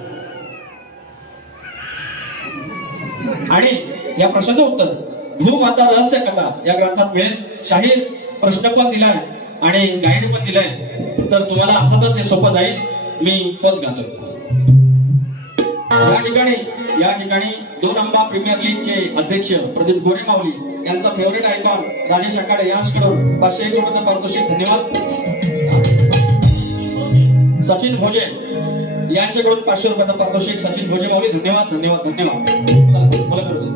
आणि या प्रश्नाचं उत्तर भूमाता रहस्य कथा या ग्रंथात मिळेल. शाहीर प्रश्न पण दिलाय आणि गाईड पण दिलाय, तर तुम्हाला अर्थातच हे सोपं जाईल. मी पद गातो. या ठिकाणी 2 आंबा प्रीमियर लीगचे अध्यक्ष प्रदीप गोरे माऊली यांचा फेवरेट आयकॉन राजेश आखाडे यांच्याकडून 501 रुपयाचं पारितोषिक. धन्यवाद. सचिन भोजे यांच्याकडून 500 रुपयाचं पारितोषिक. सचिन भोजे माऊली धन्यवाद धन्यवाद धन्यवाद. मला करू दे.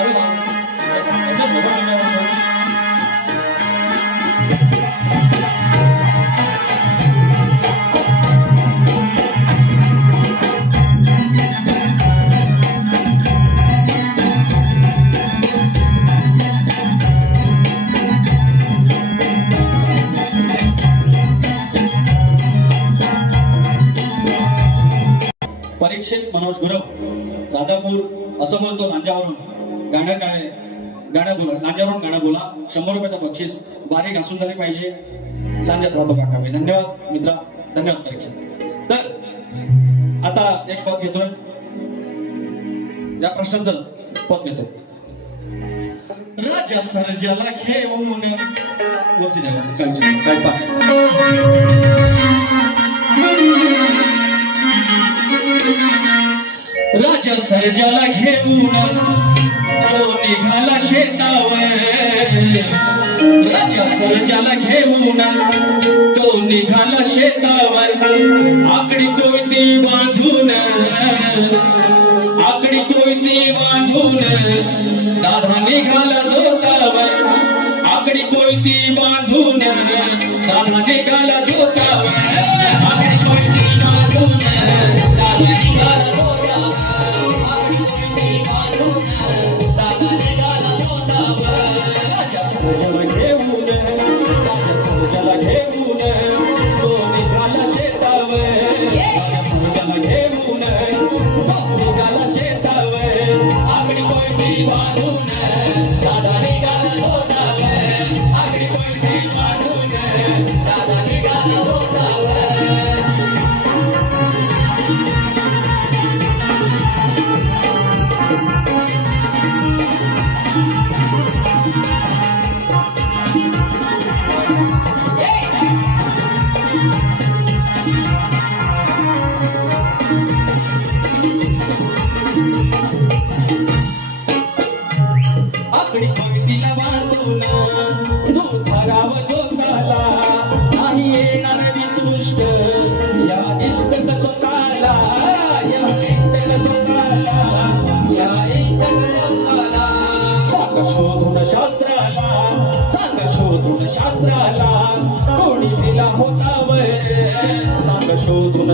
अरे वा. परीक्षित मनोज गुरव राजापूर असं बोलतो नांद्यावरून. गाणं काय? गाणं बोला. नांद्यावरून गाणं बोला. 100 रुपयाचं बक्षीस. बारी घासून झाली पाहिजे. लांजात राहतो काका मी. धन्यवाद मित्रा. धन्यवाद परीक्षित. तर आता एक पद घेतोय. या प्रश्नाचं पद घेतो. राजा सर्जाला घेऊन वरती द्यावा काय पाठ. राजा सर्जाला घेऊन तो निघाला शेतावर. राजा सर्जाला घेऊन तो निघाला शेतावर. आकडी कोयती बांधून दादा निघाला जोतावर. आकडी कोयती बांधून दादा निघाला जोतावर. आकडी कोयती बांधून दादा निघाला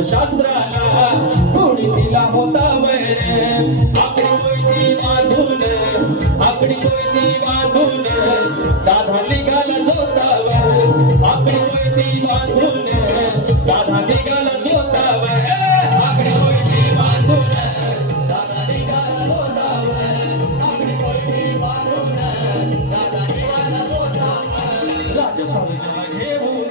शास्त्राला कोणी दिला होता वर. आकडी कोयती बांधून दादा निघाला जोतावर. आकडी कोयती बांधून दादा निघाला जोतावर. आकडी कोयती बांधून दादा निघाला जोतावर. आकडी कोयती बांधून दादा निघाला जोतावर. राजा सर्जाला घेऊन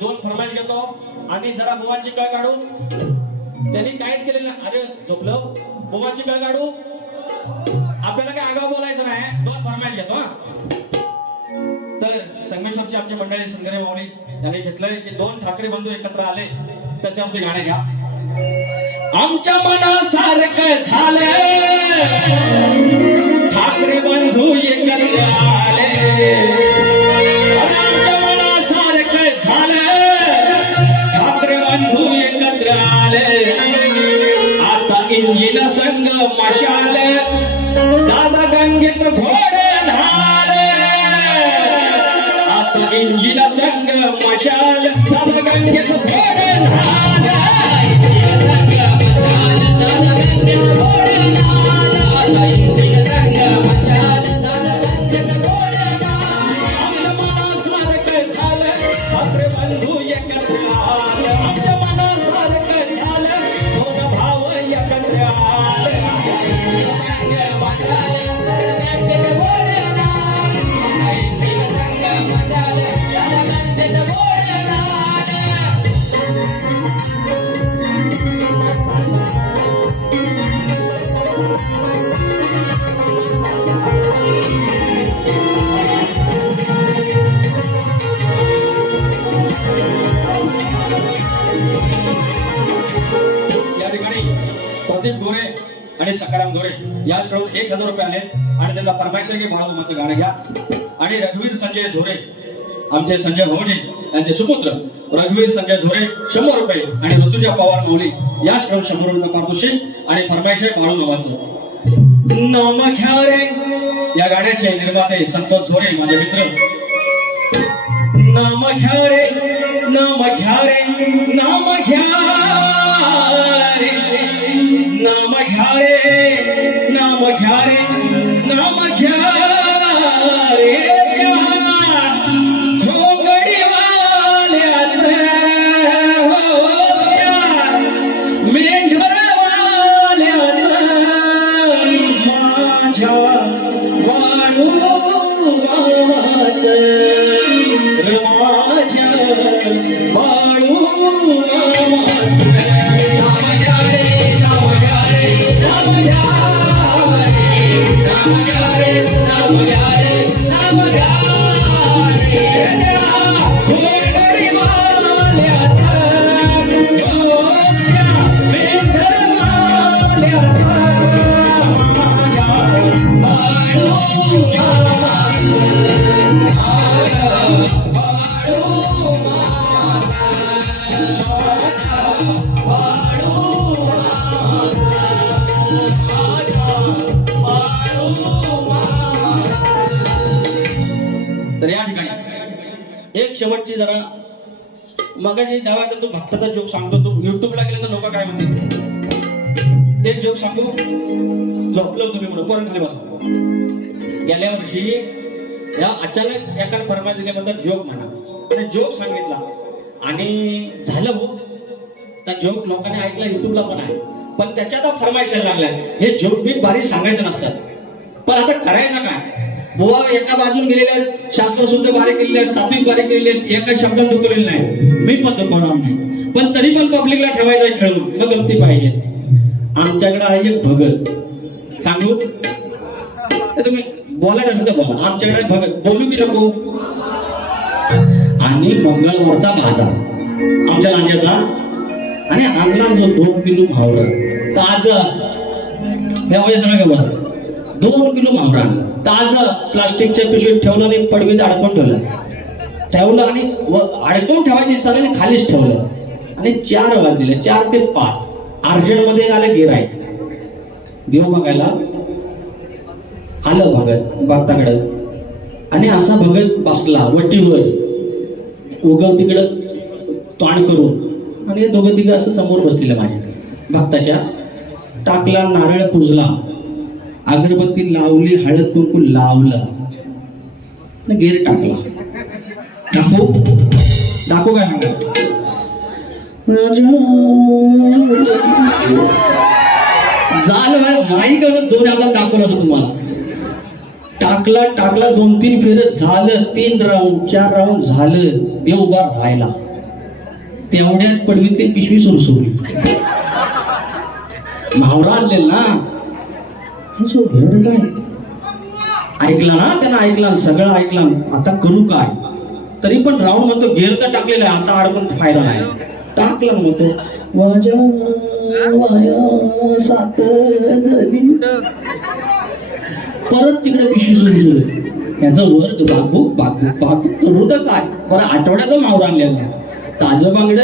दोन फरमाईश घेतो. आणि जरा बुवांची कळ काढू. त्यांनी काहीच केलेलं नाही. अरे झोपलं. बुवांची कळ काढू. आपल्याला काय आगाव बोलायचं नाही. 2 फरमाईश घेतो. तर संगमेश्वरची आमची मंडळी संगरे माऊली यांनी घेतलंय की 2 ठाकरे बंधू एकत्र आले त्याच्यावरती गाणे घ्या. आमच्या मनासारखं झालं ठाकरे बंधू एकत्र आले. आता इंजिन संग मशाल दादा गंगेत घोडे न्हाले आता इंजिन संग मशाल दादा गंगेत घोडे न्हाले आमच्या मनासारखं झालं सासरे बंधू एकत्र आले आमच्या मनासारखं झालं दोन भाव एकत्र आले या ठिकाणी प्रदीप गोरे आणि सकाराम गोरे याचकडून 1000 रुपये आले आणि त्यांना फरमाईश आहे की बाळूमाचं गाणं घ्या आणि रघुवीर संजय झोरे आमचे संजय भाऊजी यांचे सुपुत्र रघुवीर संजय झोरे 100 रुपये आणि ऋतुजा पवार माऊली याचकडून 100 रुपये पारितोषिक आणि फरमाईश आहे बाळूमाचं नाम घ्या रे या गाण्याचे निर्माते संतोष झोरे माझे मित्र नाम घ्या रे नाम घ्या रे नाम घ्या रे नाम घ्या रे नाम घ्या रे नाम घ्या रे घोंगडी वाल्याचं मेंढर वाल्याचं माझ्या वाळू वाचं माझ्या बाळू मामाचं नाम घ्या रे नाम घ्या रे नाम घ्या रे नाम घ्या रे नाम घ्या रे नाम घ्या रे घोंगडी वाल्याचं योग्य मेंढर वाल्याचं माझ्या बाळू तर या ठिकाणी एक शेवटची जरा मगाशी डावा तो भक्ताचा जोक सांगतो तो युट्यूबला गेला तर लोक काय म्हणतील एक जोक सांगू झोपलो तुम्ही म्हणून परत खाली बसा गेल्या वर्षी या अचानक एकाने फरमाईश दिल्याबद्दल जोक म्हणा आणि जोक सांगितला आणि झालं हो त्या जोक लोकांनी ऐकला युट्यूबला पण आहे पण त्याच्या आता फरमाईश लागलाय हे जोक बी बारीक सांगायचे नसतात पण आता करायचं काय बुवा एका बाजून गेलेले शास्त्र शुद्ध बारीक केलेले आहेत सात्विक बारीक केलेले आहेत एका शब्दात दुखवलेले नाही मी पण दुखवणार नाही पण तरी पण पब्लिकला ठेवायचं खेळून मग गमती पाहिजे आमच्याकडे आहे एक भगत सांगू तुम्ही बोलायचं असेल तर बोला आमच्याकडे भगत बोलू की नको आणि मंगळवारचा बाजार आमच्या लांज्याचा आणि आणला जो 2 किलो मावरा ताज हे वय सगळं बोला 2 किलो मावरा आणला ताज प्लास्टिकच्या पिशवीत ठेवलं आणि पडवीत अडकून ठेवलं आणि अडकून ठेवायची सरांनी खालीच ठेवलं आणि 4 वाजले 4 ते 5 अर्जंट मध्ये आले गिराईक देव बघायला आलं भक्ताकडं आणि असा भगत बसला वटीवर उगव तिकडं तोंड करून आणि हे दोघं तिघं असं समोर बसलेलं माझ्या भक्ताच्या टाकला नारळ पुजला अगरबत्ती लावली हळद कुंकू लावलं गेर टाकला टाकू काय झालं नाही करत 2 हातात दाखवलं असं तुम्हाला टाकला 2-3 फेर झालं 3 राऊंड 4 राऊंड झालं देव उभा राहिला तेवढ्यात पडवीतली पिशवी सुरसुरली भावरा आणलेल ना काय ऐकला ना त्यांना ऐकला सगळं ऐकला आता करू काय तरी पण राऊंड म्हणतो घेर तर टाकलेला आहे आता अडकून फायदा नाही टाकला म्हणतो वाया सात परत तिकडे पिशवी सुरू याचा वर बाबू करू तर काय बरं आठवड्याचा मावरा आणलेला ताजं बांगड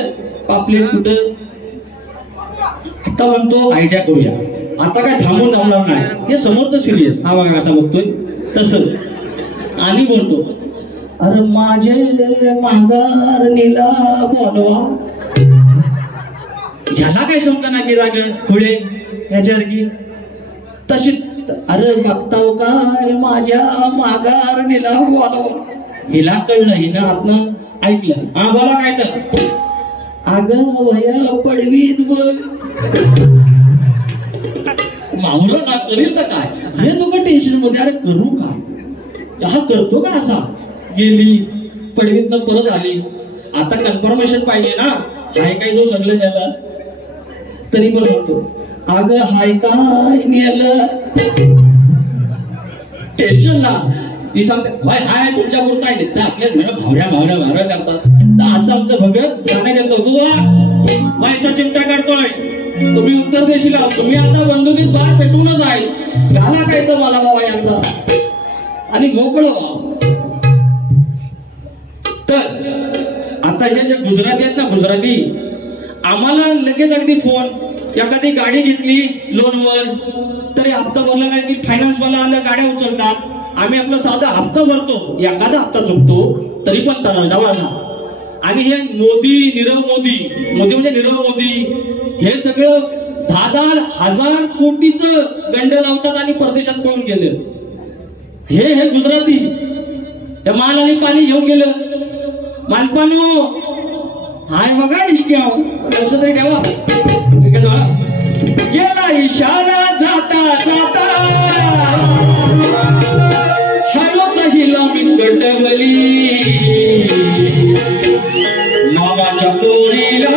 पापलेट कुठं आता म्हणतो आयडिया करूया आता काय थांबून जमणार नाही, हे समोरचं सिरियस. हा बघा कसा बघतोय तसं. आणि बोलतो, अरे माझे माघारणीला बोलवा. ह्याला काय समजा ना की राग खुळे ह्याच्यासारखी तशी. अरे बघताव काय माझ्या माघारणीला बोलवा. हिला कळलं, हिनं आतनं ऐकलं. हा बोला काय तर. अगं वया पडवीत बोल. मावरं ना करील तर काय, हे दोघं टेन्शन मध्ये. अरे करू काय, हा करतो का असा. गेली पडवीतनं परत आली. आता कन्फर्मेशन पाहिजे ना, हाय काय जो सगळं नेलं. तरी पण म्हणतो, अगं हाय काय नेलं. टेन्शन ना. ती सांगते भाई हाय तुमच्या पुरता आहे नुसतं आपल्या भावऱ्या भावऱ्या भावऱ्या करतात. तर असं आमचं भगत गाणं घेतो. बुवा वायसा चिमटा काढतोय, तुम्ही उत्तर देशील. तुम्ही आता बंदुकीत बार पेटूनच आहे. घाला काय तर मला बाबा एकदा आणि मोकळं व्हा. तर आता हे जे गुजराती आहेत ना, गुजराती, आम्हाला लगेच अगदी फोन. एखादी गाडी घेतली लोनवर तरी हप्ता भरला नाही की फायनान्स वाला आलं, गाड्या उचलतात. आम्ही आपला साधा हप्ता भरतो, एखादा हप्ता चुकतो तरी पण डवाला. आणि हे मोदी, नीरव मोदी, मोदी म्हणजे नीरव मोदी, हे सगळं 10,000 कोटीचं गंड लावतात आणि परदेशात पळून गेले. हे गुजराती हे माल आणि पाणी घेऊन गेलं. मालपानो हाय बघा डिस्क्या लक्ष तरी ठेवा. गेला इशारा जाता जाता, हळूच हिला मी गंडवली. नावाच्या पोरीला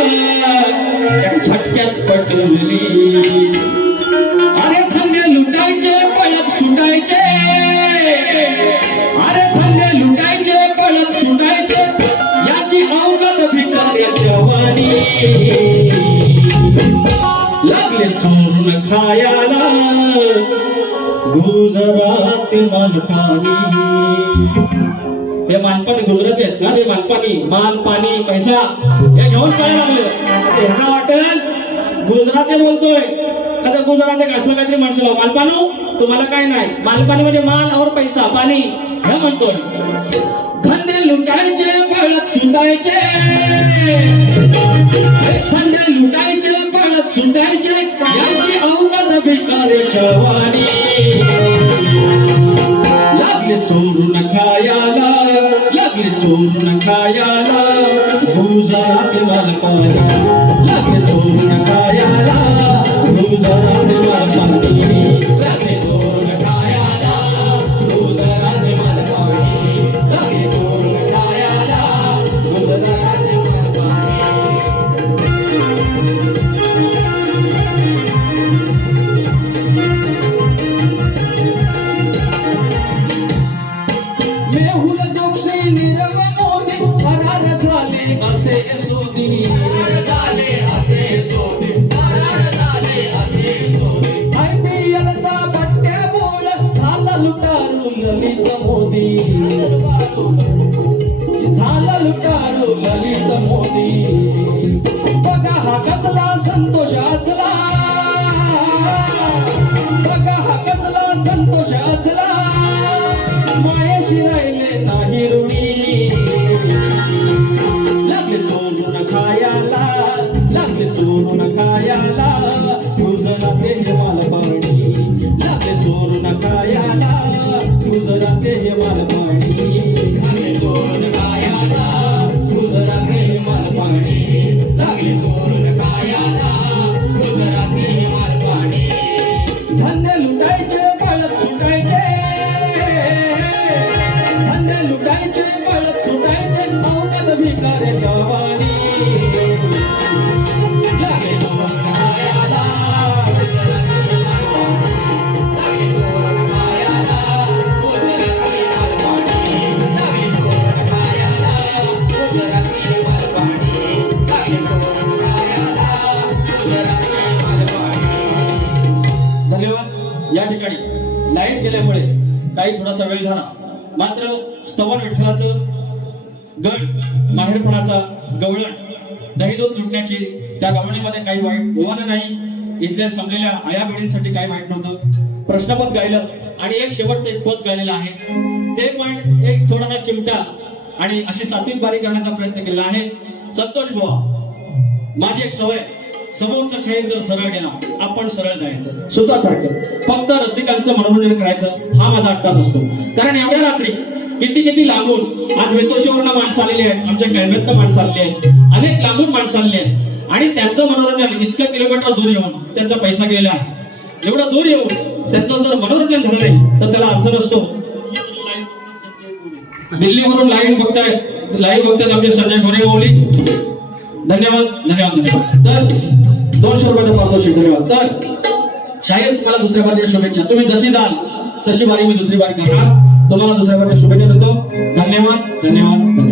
झटक्यात पटवली. अरे धंदे लुटायचे पळत सुटायचे. अरे धंदे लुटायचे पळत सुटायचे. याची अवघड भिकाऱ्याच्या वाणी. लागले चोरून खायाला गुजराती मालपानी. हे मालपानी गुजराती आहेत ना, ते मालपानी, माल पाणी पैसा हे घेऊन काय लागले. ह्यांना वाटेल गुजराती बोलतोय, आता गुजराती असं काहीतरी म्हणशील. मालपानू तुम्हाला काय नाही, मालपानी म्हणजे माल और पैसा पाणी हे म्हणतोय. धंदे लुटायचे पळत सुटायचे. धंदे लुटायचे पळत सुटायचे. यांची अवघड भिकाऱ्याच्या वाणी. लागले चोरून खायाला, लागले चोरून खायाला गुजराती मालपानी. लागले चोरून खायाला गुजराती मालपानी. लागले चोरून खायाला गुजराती मालपानी. लागले चोरून खायाला गुजराती मालपानी. मेहुल जोशी नीरव मोदी फरार झाले असे यशोदी. IPL चा बट्ट्या बोल झाला लुटारू ललित मोदी. झाला लुटारू ललित मोदी. बघा हा कसला संतोष असला. बघा हा कसला संतोष असला. मायेशी राहिले नाही रुणी. लागले चोरून खायाला, लागले चोरून खायाला गुजराती हे मालपानी. लागले चोरून खायाला गुजराती हे मालपानी. लागले चोरून खायाला गुजराती हे मालपानी. लागले चोरून खायाला गुजराती हे मालपानी. धंदे लुटायचे पळत सुटायचे. धंदे लुटायचे पळत सुटायचे. अवघड भिकाऱ्याच्या वाणी. लागले चोरून खायाला गुजराती मालपानी. लागले चोरून खायाला गुजराती मालपानी. लागले चोरून खायाला गुजराती मालपानी. लागले चोरून खायाला गुजराती मालपानी. धन्यवाद. या ठिकाणी लाईट गेल्यामुळे काही थोडासा वेळ झाला, मात्र स्तवन विठ्ठलाचं गण माहेरपणाचा गवळण दहीदूध लुटण्याची त्या गवळणीमध्ये काही वाईट होणार नाही इथल्या समजलेल्या आया बहिणींसाठी काय वाईट नव्हतं. प्रश्नपद गायलं आणि एक शेवटचं एक पद गायलेलं आहे. ते पण एक थोडासा चिमटा आणि अशी सात्विक बारी करण्याचा प्रयत्न केला आहे. संतोष बुवा, माझी एक सवय, समोरचा शाहीर जर सरळ गेला आपण सरळ जायचं सुतासारखं, फक्त रसिकांचं मनोरंजन करायचं हा माझा अट्टास असतो. कारण एवढ्या रात्री किती लांबून, आज वेतोशीवरून माणसं आलेली आहेत, आमच्या कळमेतनं माणसं आलेली आहेत, अनेक लांबून माणसं आलेली आहेत आणि त्यांचं मनोरंजन इतक्या किलोमीटर दूर येऊन त्यांचा पैसा गेलेला आहे. एवढं दूर येऊन त्यांचं जर मनोरंजन झालं नाही तर त्याला अर्थ नसतो. दिल्लीवरून लाईव्ह बघतायत आमचे संजय गोरे माऊली. धन्यवाद. तर 200 रुपयाचा पारितोषिक. धन्यवाद. तर शाहीर तुम्हाला दुसऱ्या बारीच्या शुभेच्छा. तुम्ही जशी जाल तशी बारी मी दुसरी बारी करणार. तुम्हाला दुसऱ्या बारीच्या शुभेच्छा देतो. धन्यवाद.